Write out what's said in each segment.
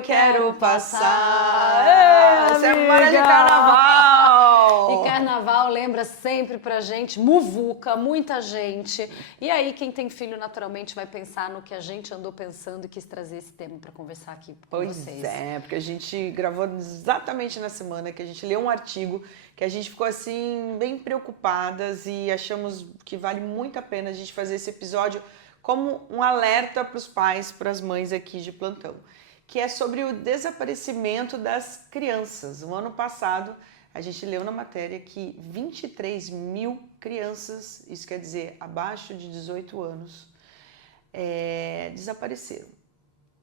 eu quero passar. Semana de carnaval! E carnaval lembra sempre pra gente, muvuca, muita gente. E aí quem tem filho naturalmente vai pensar no que a gente andou pensando e quis trazer esse tema pra conversar aqui com vocês. Pois é, porque a gente gravou exatamente na semana que a gente leu um artigo que a gente ficou assim bem preocupadas e achamos que vale muito a pena a gente fazer esse episódio como um alerta para os pais, para as mães aqui de plantão, que é sobre o desaparecimento das crianças. No ano passado, a gente leu na matéria que 23 mil crianças, isso quer dizer abaixo de 18 anos, desapareceram.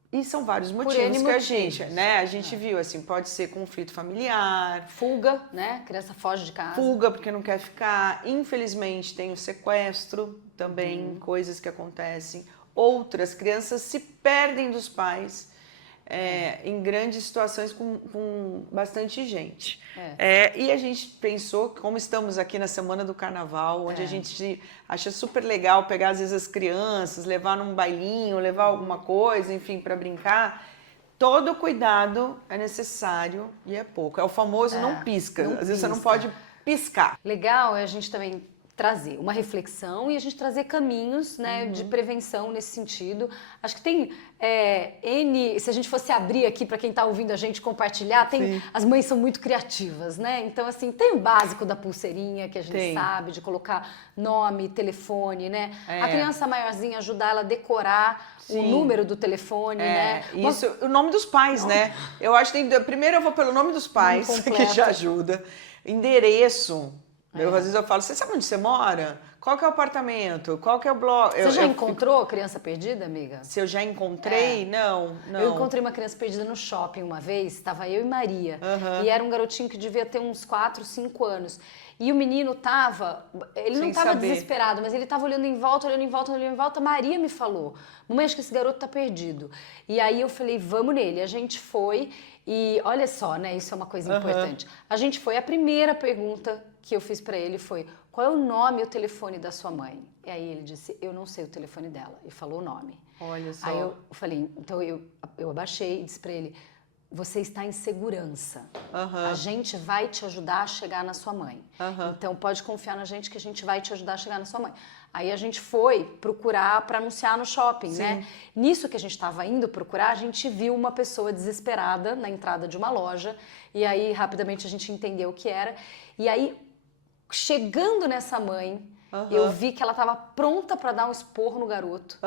E são vários motivos que a gente viu, assim, pode ser conflito familiar, fuga, né? A criança foge de casa. Fuga porque não quer ficar. Infelizmente tem o sequestro também, coisas que acontecem. Outras crianças se perdem dos pais em grandes situações com bastante gente. E a gente pensou, como estamos aqui na semana do carnaval, onde a gente acha super legal pegar às vezes as crianças, levar num bailinho, levar alguma coisa, enfim, para brincar. Todo cuidado é necessário e é pouco. É o famoso não pisca. Às vezes você não pode piscar. Legal é a gente também trazer uma reflexão e a gente trazer caminhos, né, de prevenção nesse sentido. Acho que tem se a gente fosse abrir aqui para quem está ouvindo a gente compartilhar, as mães são muito criativas, né? Então, assim, tem o básico da pulseirinha que a gente sabe, de colocar nome, telefone, né? A criança maiorzinha, ajudar ela a decorar o número do telefone, né? Isso, o nome dos pais, né? Eu acho que primeiro eu vou pelo nome dos pais, que já ajuda. Endereço. Às vezes eu falo, você sabe onde você mora? Qual que é o apartamento? Qual que é o bloco? Você já encontrou criança perdida, amiga? Se eu já encontrei? Não. Eu encontrei uma criança perdida no shopping uma vez, estava eu e Maria. E era um garotinho que devia ter uns 4, 5 anos. E o menino ele não estava desesperado, mas ele estava olhando em volta, olhando em volta, olhando em volta. Maria me falou, mamãe, acho que esse garoto tá perdido. E aí eu falei, vamos nele. A gente foi e olha só, né, isso é uma coisa importante. A gente foi, a primeira pergunta que eu fiz pra ele foi, qual é o nome e o telefone da sua mãe? E aí ele disse, eu não sei o telefone dela. E falou o nome. Olha só. Aí eu falei, então eu abaixei e disse pra ele, você está em segurança. A gente vai te ajudar a chegar na sua mãe. Então pode confiar na gente que a gente vai te ajudar a chegar na sua mãe. Aí a gente foi procurar para anunciar no shopping, né? Nisso que a gente estava indo procurar, a gente viu uma pessoa desesperada na entrada de uma loja. E aí rapidamente a gente entendeu o que era. E aí, chegando nessa mãe, eu vi que ela estava pronta para dar um esporro no garoto.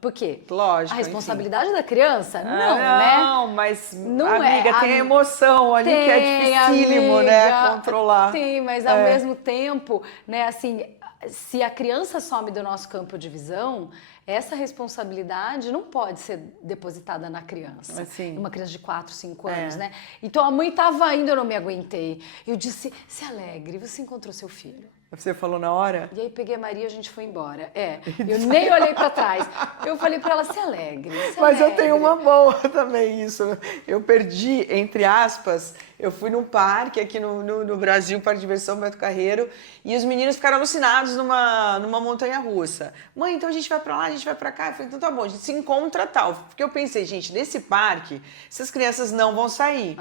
Por quê? Lógico. A responsabilidade da criança? Não, né? Não, mas, não amiga, tem a emoção ali que é dificílimo, amiga, né? Controlar. Tem, mas ao mesmo tempo, né, assim, se a criança some do nosso campo de visão, essa responsabilidade não pode ser depositada na criança. Uma criança de 4, 5 anos, né? Então a mãe estava indo, eu não me aguentei. Eu disse, se alegre, você encontrou seu filho. Você falou na hora? E aí peguei a Maria e a gente foi embora. Eu nem olhei pra trás. Eu falei pra ela, se alegre, Mas eu tenho uma boa também, isso. Eu perdi, entre aspas, eu fui num parque aqui no Brasil, Parque de Diversão Beto Carreiro, e os meninos ficaram alucinados numa montanha-russa. Mãe, então a gente vai pra lá, a gente vai pra cá. Eu falei, então tá bom, a gente se encontra tal. Porque eu pensei, gente, nesse parque, essas crianças não vão sair.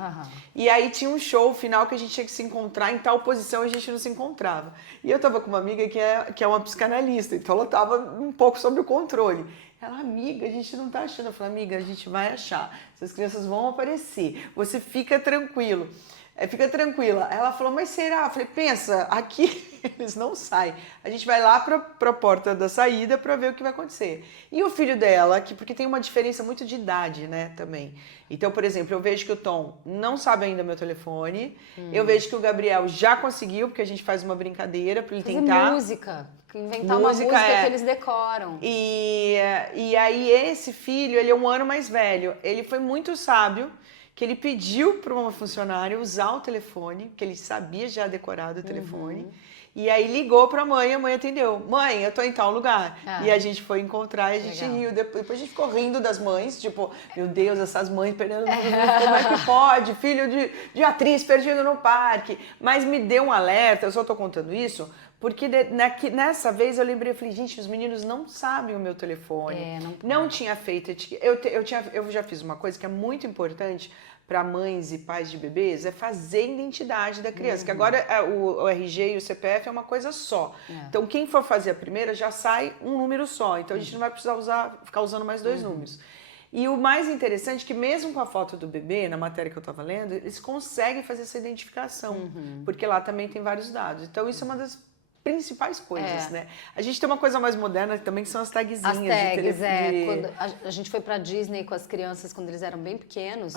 E aí tinha um show final que a gente tinha que se encontrar em tal posição e a gente não se encontrava. E eu tava com uma amiga que é uma psicanalista, então ela tava um pouco sob o controle. Ela, amiga, a gente não tá achando. Eu falei, amiga, a gente vai achar. Essas crianças vão aparecer. Você fica tranquilo. Fica tranquila. Ela falou, mas será? Eu falei, pensa, aqui eles não saem. A gente vai lá pra porta da saída pra ver o que vai acontecer. E o filho dela, porque tem uma diferença muito de idade, né, também. Então, por exemplo, eu vejo que o Tom não sabe ainda meu telefone. Eu vejo que o Gabriel já conseguiu, porque a gente faz uma brincadeira pra ele tentar. Inventar uma música que eles decoram. E aí esse filho, ele é um ano mais velho. Ele foi muito sábio, que ele pediu para uma funcionária usar o telefone, que ele sabia já decorado o telefone. E aí ligou pra mãe, a mãe atendeu. Mãe, eu tô em tal lugar. E a gente foi encontrar e a gente riu. Depois a gente ficou rindo das mães, tipo, meu Deus, essas mães perdendo, como é que pode? Filho de atriz perdido no parque. Mas me deu um alerta, eu só tô contando isso, Porque nessa vez eu lembrei, eu falei, gente, os meninos não sabem o meu telefone. Não tinha feito eu já fiz uma coisa que é muito importante para mães e pais de bebês, é fazer a identidade da criança. Que agora o RG e o CPF é uma coisa só. Então, quem for fazer a primeira, já sai um número só. Então, a gente não vai precisar ficar usando mais 2 números. E o mais interessante é que mesmo com a foto do bebê, na matéria que eu estava lendo, eles conseguem fazer essa identificação, porque lá também tem vários dados. Então isso é uma das principais coisas, né? A gente tem uma coisa mais moderna também, que são as tagzinhas. As tags, Quando a gente foi pra Disney com as crianças quando eles eram bem pequenos.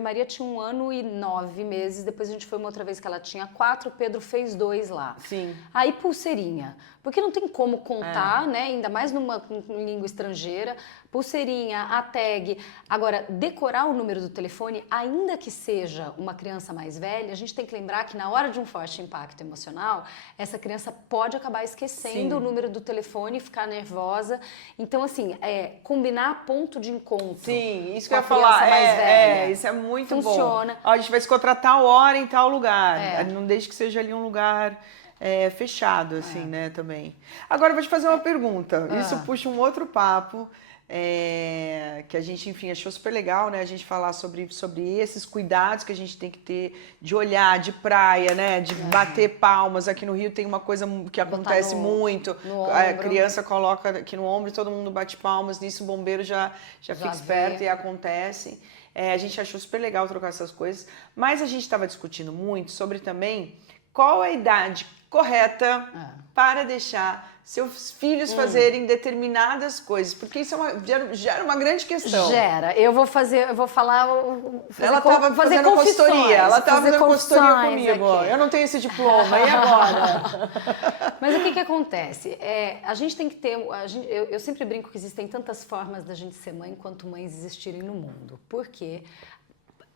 Maria tinha 1 ano e 9 meses, depois a gente foi uma outra vez que ela tinha 4, o Pedro fez 2 lá. Sim. Aí pulseirinha, porque não tem como contar, né? Ainda mais numa língua estrangeira. Pulseirinha, a tag. Agora, decorar o número do telefone, ainda que seja uma criança mais velha, a gente tem que lembrar que na hora de um forte impacto emocional, essa criança pode acabar esquecendo o número do telefone, ficar nervosa. Então, assim, combinar ponto de encontro. Sim, isso que eu ia falar. Isso é muito bom. Funciona. Ó, a gente vai se encontrar tal hora em tal lugar. Não deixe que seja ali um lugar fechado, assim, né, também. Agora, eu vou te fazer uma pergunta. Isso puxa um outro papo. Que a gente, enfim, achou super legal, né? A gente falar sobre esses cuidados que a gente tem que ter de olhar, de praia, né? De bater palmas. Aqui no Rio tem uma coisa que acontece muito. A criança coloca aqui no ombro e todo mundo bate palmas. Nisso o bombeiro já fica esperto e acontece. A gente achou super legal trocar essas coisas. Mas a gente estava discutindo muito sobre também qual a idade correta para deixar seus filhos fazerem determinadas coisas, porque isso gera uma grande questão. Gera. Eu vou falar. Ela estava fazendo consultoria. Ela estava fazendo consultoria comigo. Eu não tenho esse diploma. E agora? Mas o que acontece? A gente tem que ter. Eu sempre brinco que existem tantas formas da gente ser mãe quanto mães existirem no mundo. Porque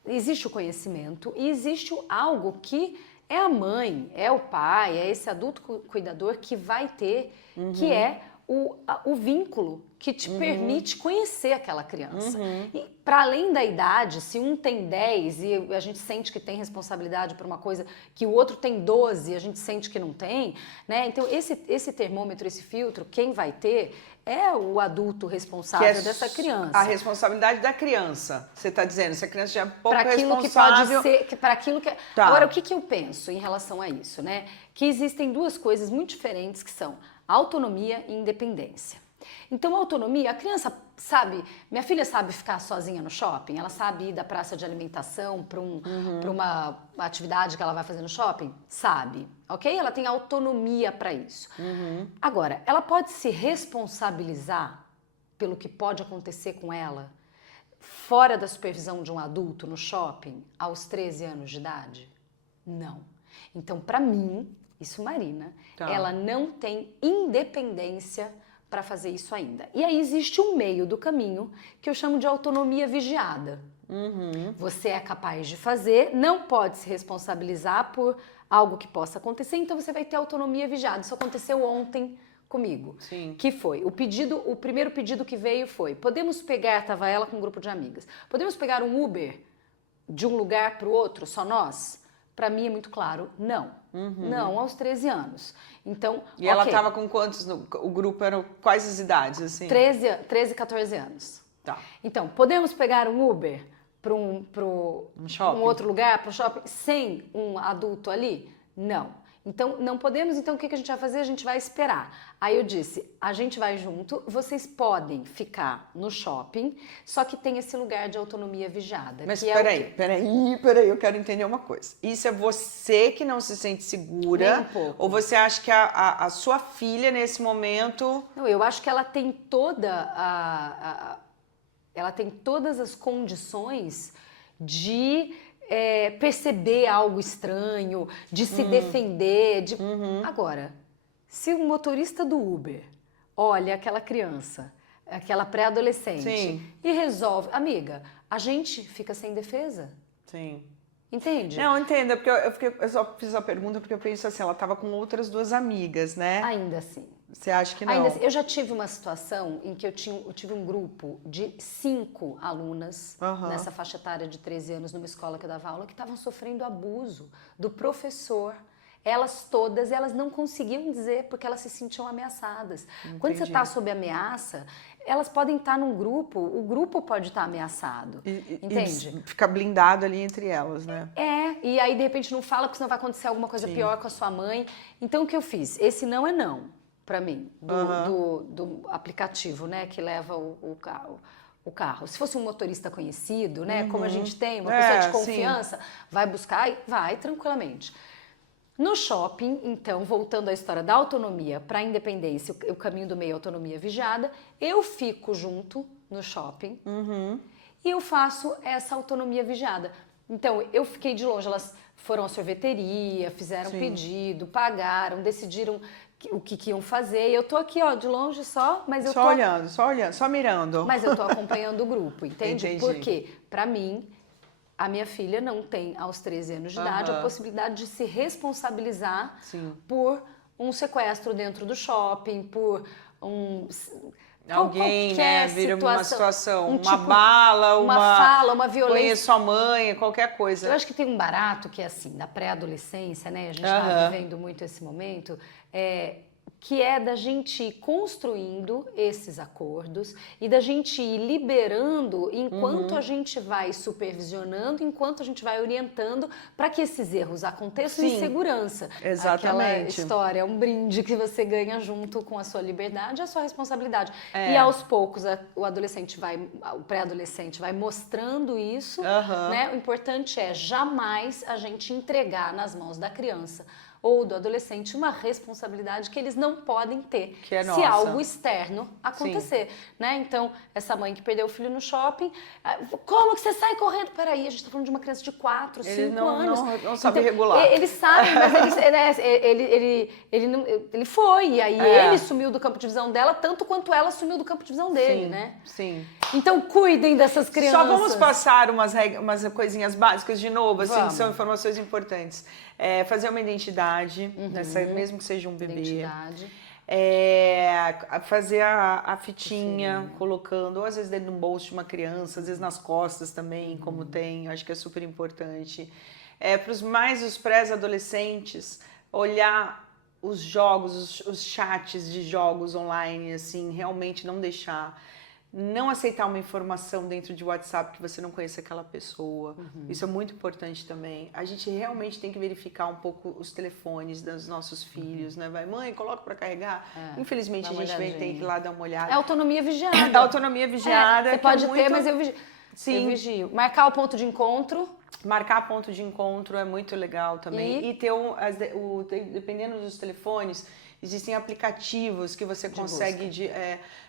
existe o conhecimento e existe algo que é a mãe, é o pai, é esse adulto cuidador que vai ter, que é o vínculo que te permite conhecer aquela criança. E para além da idade, se um tem 10 e a gente sente que tem responsabilidade por uma coisa que o outro tem 12 e a gente sente que não tem, né? Então esse termômetro, esse filtro, quem vai ter é o adulto responsável dessa criança. A responsabilidade da criança, você está dizendo, se a criança já é pouco pra aquilo responsável... que pode ser, para aquilo que... Agora, o que eu penso em relação a isso, né? Que existem 2 coisas muito diferentes que são autonomia e independência. Então, a autonomia, a criança sabe, minha filha sabe ficar sozinha no shopping, ela sabe ir da praça de alimentação para uma atividade que ela vai fazer no shopping? Sabe, ok? Ela tem autonomia para isso. Agora, ela pode se responsabilizar pelo que pode acontecer com ela fora da supervisão de um adulto no shopping aos 13 anos de idade? Não. Então, para mim, isso Marina, ela não tem independência para fazer isso ainda. E aí existe um meio do caminho que eu chamo de autonomia vigiada. Você é capaz de fazer, não pode se responsabilizar por algo que possa acontecer, então você vai ter autonomia vigiada. Isso aconteceu ontem comigo. Sim. Que foi, o primeiro pedido que veio foi, estava ela com um grupo de amigas, podemos pegar um Uber de um lugar para o outro, só nós? Para mim é muito claro, não. Não aos 13 anos. Então, e ela estava com quantos? O grupo eram quais as idades? Assim? 13, 14 anos. Tá. Então, podemos pegar um Uber para um outro lugar, para o shopping, sem um adulto ali? Não. Então, não podemos, então o que a gente vai fazer? A gente vai esperar. Aí eu disse, a gente vai junto, vocês podem ficar no shopping, só que tem esse lugar de autonomia vigiada. Mas peraí, eu quero entender uma coisa. Isso é você que não se sente segura? Nem um pouco. Ou você acha que a sua filha, nesse momento... Não, eu acho que ela tem ela tem todas as condições de... perceber algo estranho, de se defender. Agora, se o motorista do Uber olha aquela criança, aquela pré-adolescente e resolve... Amiga, a gente fica sem defesa. Sim. Entende? Não, entendo, porque eu só fiz a pergunta porque eu penso assim, ela estava com outras 2 amigas, né? Ainda assim. Você acha que não? Ainda assim, eu já tive uma situação em que eu tive um grupo de 5 alunas nessa faixa etária de 13 anos numa escola que eu dava aula que estavam sofrendo abuso do professor. elas todas, elas não conseguiam dizer porque elas se sentiam ameaçadas. Entendi. Quando você está sob ameaça, elas podem estar num grupo, o grupo pode estar ameaçado, entende? E fica blindado ali entre elas, né? E aí de repente não fala porque senão vai acontecer alguma coisa pior com a sua mãe. Então o que eu fiz? Esse não é não, pra mim, do aplicativo, né, que leva o carro. Se fosse um motorista conhecido, né, como a gente tem, uma pessoa de confiança, vai buscar e vai tranquilamente. No shopping, então, voltando à história da autonomia para a independência, o caminho do meio, autonomia vigiada, eu fico junto no shopping e eu faço essa autonomia vigiada. Então, eu fiquei de longe, elas foram à sorveteria, fizeram pedido, pagaram, decidiram o que iam fazer. E eu tô aqui, ó, de longe só, mas eu tô... olhando, só mirando. Mas eu tô acompanhando o grupo, entende? Entendi. Porque, para mim, a minha filha não tem, aos 13 anos de idade, a possibilidade de se responsabilizar por um sequestro dentro do shopping, por alguém, né, vira uma situação, uma bala, uma fala, uma violência. Conheço sua mãe, qualquer coisa. Eu acho que tem um barato que é assim, da pré-adolescência, né, a gente tá vivendo muito esse momento, que é da gente ir construindo esses acordos e da gente ir liberando enquanto a gente vai supervisionando, enquanto a gente vai orientando para que esses erros aconteçam em segurança. Exatamente. Aquela história, é um brinde que você ganha junto com a sua liberdade e a sua responsabilidade. E aos poucos o pré-adolescente vai mostrando isso, né? O importante é jamais a gente entregar nas mãos da criança ou do adolescente uma responsabilidade que eles não podem ter se algo externo acontecer, né? Então, essa mãe que perdeu o filho no shopping, como que você sai correndo? Peraí, a gente está falando de uma criança de 4, 5 anos. Não sabe regular. Ele sabe, mas ele foi, e aí ele sumiu do campo de visão dela, tanto quanto ela sumiu do campo de visão dele, né? Sim. Então, cuidem dessas crianças. Só vamos passar umas coisinhas básicas de novo, assim, que são informações importantes. Fazer uma identidade, mesmo que seja um bebê. Identidade. Fazer a fitinha, colocando, ou às vezes dentro de um bolso de uma criança, às vezes nas costas também, como tem, acho que é super importante. Para os pré-adolescentes, olhar os jogos, os chats de jogos online, assim, realmente não deixar. Não aceitar uma informação dentro de WhatsApp que você não conhece aquela pessoa. Isso é muito importante também. A gente realmente tem que verificar um pouco os telefones dos nossos filhos, né? Mãe, coloca para carregar. Infelizmente, a gente tem que ir lá dar uma olhada. É autonomia vigiada. Autonomia vigiada. Você pode ter, mas eu vigio. Sim. Eu vigio. Marcar o ponto de encontro. Marcar ponto de encontro é muito legal também. E ter dependendo dos telefones, existem aplicativos que você consegue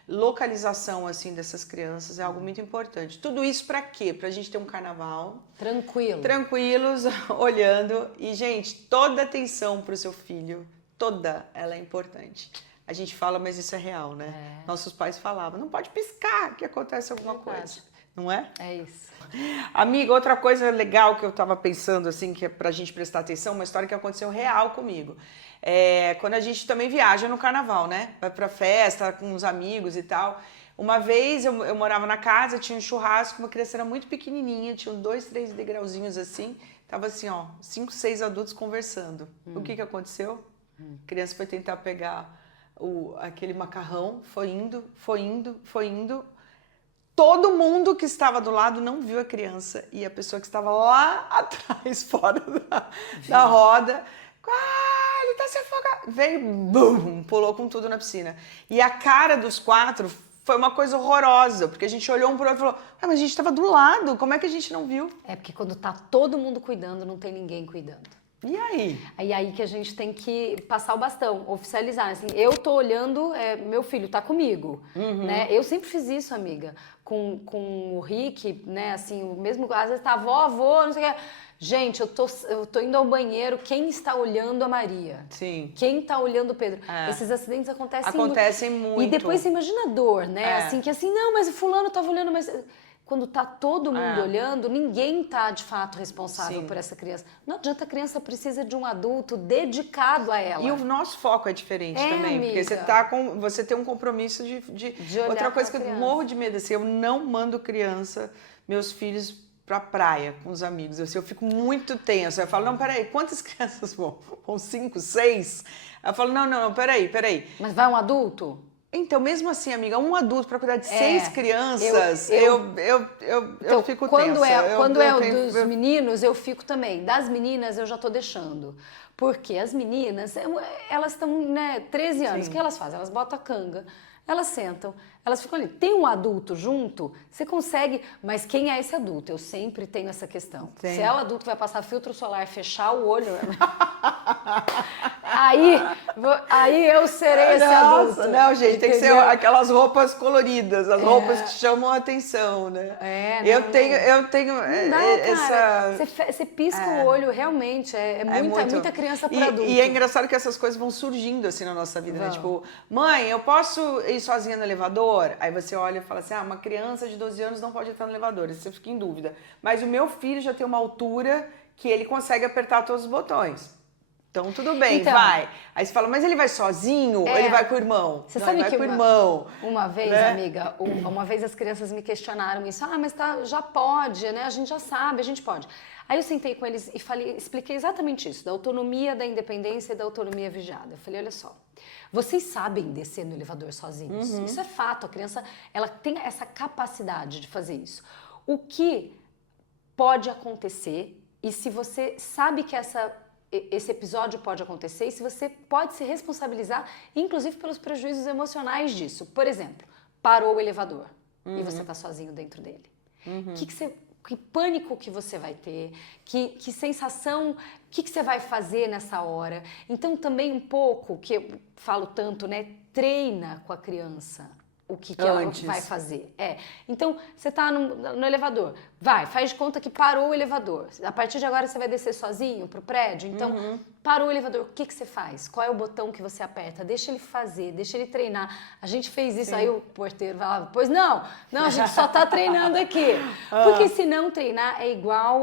localização assim dessas crianças, é algo muito importante. Tudo isso para quê? Pra gente ter um carnaval tranquilos, olhando. E, gente, toda atenção pro seu filho, ela é importante. A gente fala, mas isso é real, né? Nossos pais falavam, não pode piscar que acontece alguma coisa. Não é? É isso. Amiga, outra coisa legal que eu tava pensando, assim, que é pra gente prestar atenção, uma história que aconteceu real comigo. Quando a gente também viaja no carnaval, né? Vai pra festa com os amigos e tal. Uma vez eu morava na casa, tinha um churrasco, uma criança era muito pequenininha, tinha 2, 3 degrauzinhos assim. Tava assim, ó, 5, 6 adultos conversando. O que aconteceu? A criança foi tentar pegar aquele macarrão, foi indo. Todo mundo que estava do lado não viu a criança. E a pessoa que estava lá atrás, fora da roda, ele tá se afogando. Veio, bum, pulou com tudo na piscina. E a cara dos 4 foi uma coisa horrorosa, porque a gente olhou um pro outro e falou, mas a gente estava do lado, como é que a gente não viu? Porque quando tá todo mundo cuidando, não tem ninguém cuidando. E aí? Aí que a gente tem que passar o bastão, oficializar. Assim, eu tô olhando, meu filho tá comigo, né? Eu sempre fiz isso, amiga, com o Rick, né? Assim, o mesmo, às vezes tá avô, não sei o que. Gente, eu tô indo ao banheiro, quem está olhando a Maria? Sim. Quem tá olhando o Pedro? Esses acidentes acontecem muito. E depois você imagina a dor, né? Assim, que assim, não, mas o fulano tava olhando, mas... Quando tá todo mundo olhando, ninguém tá de fato responsável por essa criança. Não adianta, a criança precisa de um adulto dedicado a ela. E o nosso foco é diferente também, amiga. porque você tem um compromisso de olhar. Outra coisa que eu morro de medo, assim, eu não mando meus filhos pra praia com os amigos. Eu fico muito tensa. Eu falo, não, peraí, quantas crianças vão? Vão 5, 6? Eu falo, não, peraí. Mas vai um adulto? Então, mesmo assim, amiga, um adulto para cuidar de 6 crianças, eu fico tensa. Quando dos meninos, eu fico também. Das meninas, eu já tô deixando. Porque as meninas, elas estão, né, 13 anos. Sim. O que elas fazem? Elas botam a canga, elas sentam, elas ficam ali. Tem um adulto junto, você consegue... Mas quem é esse adulto? Eu sempre tenho essa questão. Sim. Se é o adulto que vai passar filtro solar, fechar o olho... Aí eu serei esse adulto. Não, gente, tem que ser aquelas roupas coloridas, as roupas que chamam a atenção, né? Eu tenho essa... Você pisca o olho, realmente, muita criança para adulto. E é engraçado que essas coisas vão surgindo assim na nossa vida, né? Tipo, mãe, eu posso ir sozinha no elevador? Aí você olha e fala assim, uma criança de 12 anos não pode entrar no elevador, aí você fica em dúvida. Mas o meu filho já tem uma altura que ele consegue apertar todos os botões. Então, tudo bem, vai. Aí você fala, mas ele vai sozinho ou ele vai com o irmão? Você sabe que uma vez, né? Amiga, uma vez as crianças me questionaram isso. Mas já pode, né? A gente já sabe, a gente pode. Aí eu sentei com eles e expliquei exatamente isso, da autonomia, da independência e da autonomia vigiada. Eu falei, olha só, vocês sabem descer no elevador sozinhos. Isso é fato, a criança ela tem essa capacidade de fazer isso. O que pode acontecer, e se você sabe que esse episódio pode acontecer, e se você pode se responsabilizar, inclusive pelos prejuízos emocionais disso. Por exemplo, parou o elevador e você está sozinho dentro dele. Que pânico que você vai ter, que sensação, o que você vai fazer nessa hora. Então também um pouco, que eu falo tanto, né, treina com a criança o que ela vai fazer. Então, você tá no elevador, faz de conta que parou o elevador. A partir de agora você vai descer sozinho pro prédio, então parou o elevador, o que você faz? Qual é o botão que você aperta? Deixa ele fazer, deixa ele treinar. A gente fez isso, aí o porteiro falava, pois não, a gente só tá treinando aqui. Porque se não treinar é igual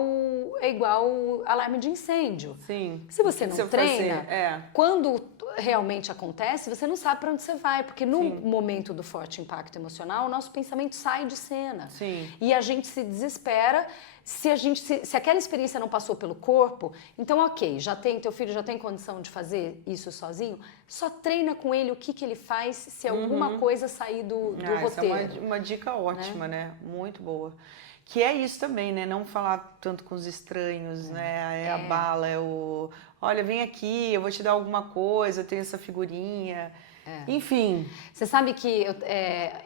alarme de incêndio. Sim. Se você não treina, quando realmente acontece, você não sabe para onde você vai, porque no momento do forte impacto emocional, o nosso pensamento sai de cena. Sim. E a gente se desespera. Se aquela experiência não passou pelo corpo, então ok, teu filho já tem condição de fazer isso sozinho, só treina com ele o que ele faz se alguma coisa sair do roteiro. Essa é uma dica ótima, né? Muito boa. Que é isso também, né? Não falar tanto com os estranhos, né? A bala, olha, vem aqui, eu vou te dar alguma coisa, eu tenho essa figurinha. Enfim. Você sabe que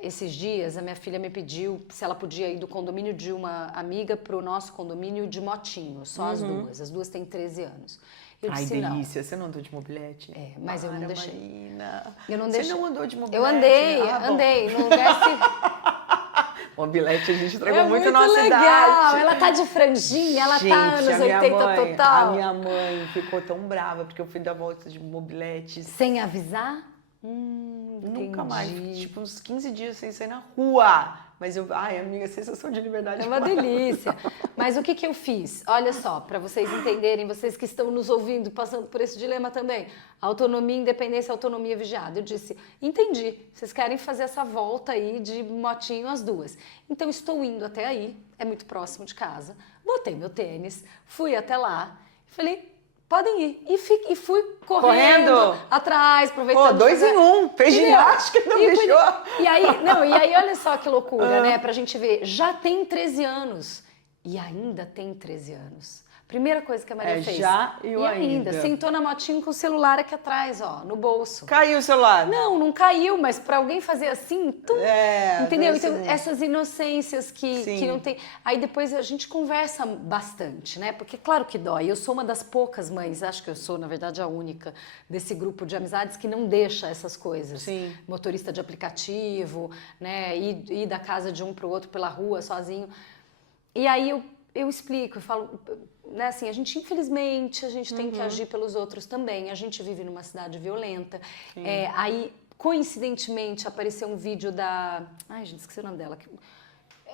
esses dias a minha filha me pediu se ela podia ir do condomínio de uma amiga pro nosso condomínio de motinho, só as duas. As duas têm 13 anos. Eu disse, delícia. Você não andou de mobilete? Mas eu não deixei. Marina. Eu não deixei. Você não andou de mobilete? Eu andei. No lugar mobilete a gente entregou muito na nossa legal. idade. Ela tá de franjinha, ela tá anos 80 total. A minha mãe ficou tão brava porque eu fui dar volta de mobilete. Sem avisar? Nunca mais. Tipo, uns 15 dias sem sair na rua. Mas amiga, sensação de liberdade. É uma delícia. Mas o que eu fiz? Olha só, para vocês entenderem, vocês que estão nos ouvindo, passando por esse dilema também. Autonomia, independência, autonomia vigiada. Eu disse, entendi, vocês querem fazer essa volta aí de motinho as duas. Então estou indo até aí, é muito próximo de casa. Botei meu tênis, fui até lá, falei, podem ir. E fui correndo atrás, aproveitando. 2 em 1, fez ginástica e não deixou. E aí, olha só que loucura, né? Pra gente ver, já tem 13 anos e ainda tem 13 anos. Primeira coisa que a Maria fez. E ainda. Sentou na motinho com o celular aqui atrás, no bolso. Caiu o celular? Não caiu, mas pra alguém fazer assim, entendeu? Então, essas inocências que não tem... Aí depois a gente conversa bastante, né? Porque claro que dói. Eu sou uma das poucas mães, acho que eu sou, na verdade, a única desse grupo de amizades que não deixa essas coisas. Sim. Motorista de aplicativo, né? Ir da casa de um pro outro pela rua, sozinho. E aí eu explico, eu falo... Né, assim, infelizmente, a gente tem que agir pelos outros também. A gente vive numa cidade violenta. Aí, coincidentemente, apareceu um vídeo da... Ai, gente, esqueci o nome dela.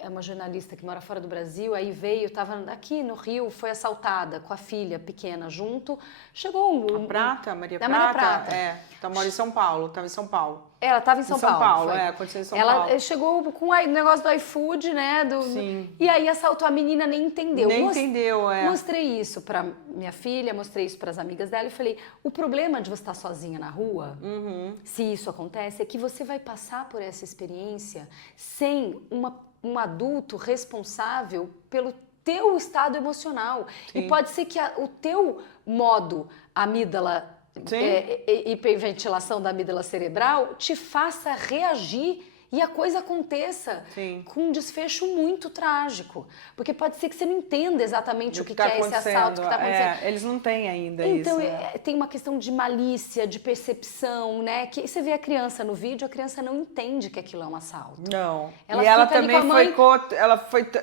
é uma jornalista que mora fora do Brasil, aí veio, estava aqui no Rio, foi assaltada com a filha pequena junto. Chegou A Prata, Maria Prata? Maria Prata. Tá mora em São Paulo, estava em São Paulo. Ela estava em São Paulo. Aconteceu em São Paulo. Ela chegou com o negócio do iFood, né? Sim. E aí assaltou a menina, nem entendeu. Entendeu, Mostrei isso para minha filha, mostrei isso para as amigas dela e falei, o problema de você estar sozinha na rua, se isso acontece, é que você vai passar por essa experiência sem um adulto responsável pelo teu estado emocional. Sim. E pode ser que o teu modo amígdala, hiperventilação da amígdala cerebral, te faça reagir e a coisa aconteça com um desfecho muito trágico. Porque pode ser que você não entenda exatamente o que é esse assalto que está acontecendo. Eles não têm ainda então, isso. Então, tem uma questão de malícia, de percepção, né? Que você vê a criança no vídeo, a criança não entende que aquilo é um assalto. Não. Ela também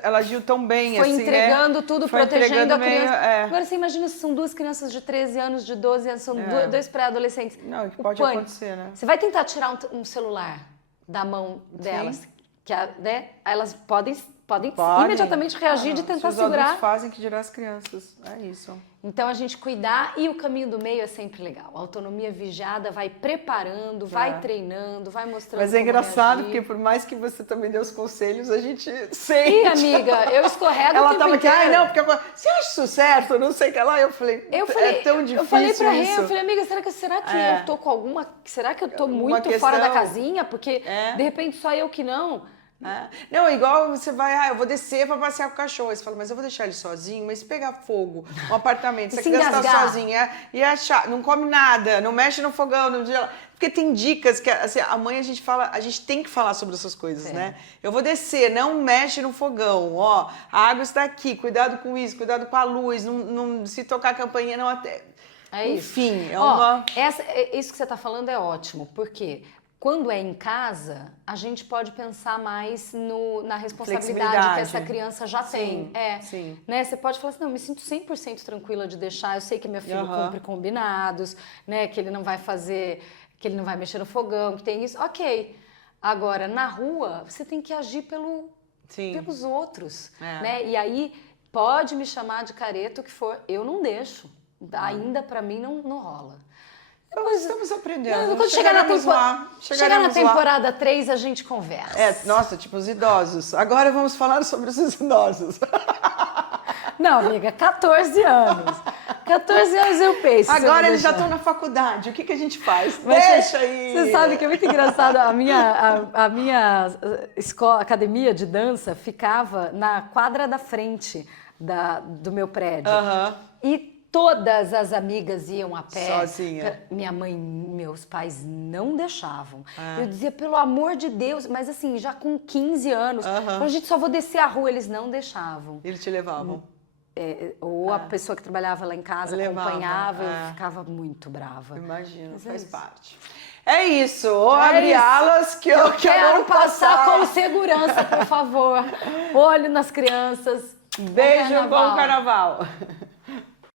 ela agiu tão bem, foi assim, entregando tudo, protegendo a criança. Agora, você imagina se são duas crianças de 13 anos, de 12 anos, são dois pré-adolescentes. Não, que pode acontecer, né? Você vai tentar tirar um celular da mão delas, né? Elas podem imediatamente reagir de tentar segurar. Os adultos fazem, que dirá as crianças. É isso. Então, a gente cuidar, e o caminho do meio é sempre legal. A autonomia vigiada vai preparando, vai treinando, vai mostrando. Mas é engraçado, porque por mais que você também dê os conselhos, a gente sente. Ih, amiga, eu escorrego Ela tava aqui, não, porque você acha isso certo? Não sei o que lá. Eu falei, é tão difícil. Eu falei pra isso. Rê, eu falei, amiga, será que eu tô com alguma. Será que eu tô muito fora da casinha? Porque de repente só eu que não. Não, igual você vai, eu vou descer pra passear com o cachorro. Aí você fala, mas eu vou deixar ele sozinho, mas se pegar fogo, um apartamento, se a criança tá sozinha e achar, não come nada, não mexe no fogão, não dia. Porque tem dicas que assim, a mãe a gente tem que falar sobre essas coisas, né? Eu vou descer, não mexe no fogão, ó, a água está aqui, cuidado com isso, cuidado com a luz, não se tocar a campainha, não até. Enfim, isso que você tá falando é ótimo, porque quando é em casa, a gente pode pensar mais na responsabilidade que essa criança já tem. Sim. Né? Você pode falar assim, não, eu me sinto 100% tranquila de deixar, eu sei que meu filho cumpre combinados, né? Que ele não vai fazer, que ele não vai mexer no fogão, que tem isso, ok. Agora, na rua, você tem que agir pelos outros, né? E aí, pode me chamar de careta o que for, eu não deixo. Ainda pra mim não rola. Estamos aprendendo. Quando chegar na temporada 3, a gente conversa. Nossa, tipo os idosos. Agora vamos falar sobre os idosos. Não, amiga, 14 anos. 14 anos eu penso. Agora eles já estão na faculdade. O que a gente faz? Deixa aí. Você sabe que é muito engraçado. A minha escola, academia de dança ficava na quadra da frente do meu prédio. E todas as amigas iam a pé. Sozinha. Minha mãe e meus pais não deixavam. Eu dizia, pelo amor de Deus, mas assim, já com 15 anos, a gente só vou descer a rua, eles não deixavam. Eles te levavam? Ou a pessoa que trabalhava lá em casa acompanhava, eu ficava muito brava. Imagino, faz parte. É isso, abre alas que eu quero passar com segurança, por favor. Olho nas crianças. Beijo, bom carnaval.